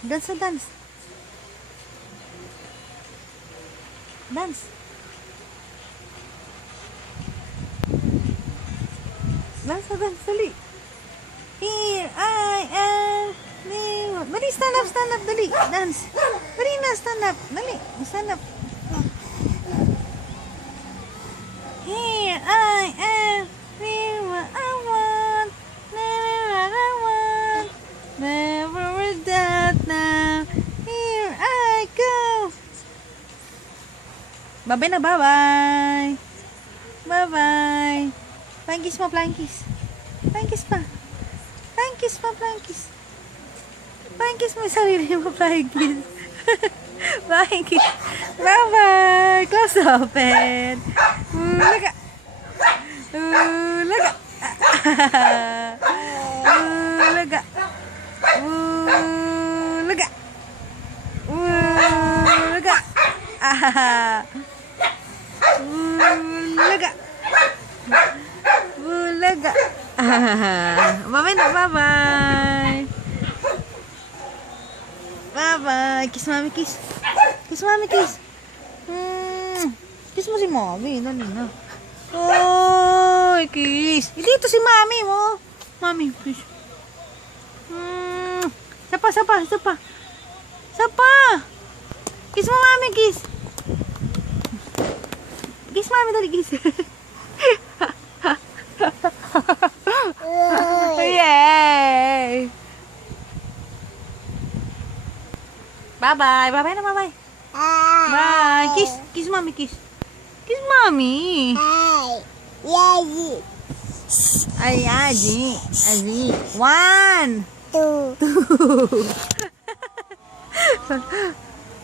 Dance na dance. Dance. Dance na dance. Dali. Here I am. Dali, stand up, dali. Dance. Dali na, stand up. Dali, stand up. Here I am. Never I want. Never I want. Never without now. Here I go. Bye-bye na, bye-bye. Bye-bye. Flying kiss mo, flying kiss. Flying kiss pa. Flying kiss pa, flying kiss. Flying kiss mo yung sarili mo, flying kiss. Flying kiss. Bye-bye. Close open. Ulaga. Ulaga. Ulaga. Ulaga. Ulaga. Ulaga. Bulaga. Bye-bye na, bye-bye. Bye-bye. Kiss mami, kiss. Kiss mami, kiss. Kiss mo si mami. Dali na. Oy, kiss. Dito si mami mo. Mami, kiss. Sapa, sapa, sapa. Sapa. Kiss mo mami, kiss. Kiss mami, dali, kiss. Yay! Bye-bye. Bye-bye na, bye-bye. Bye. Kiss. Kiss mommy, kiss. Kiss mommy. Ay, Aji. Aji. 1, 2.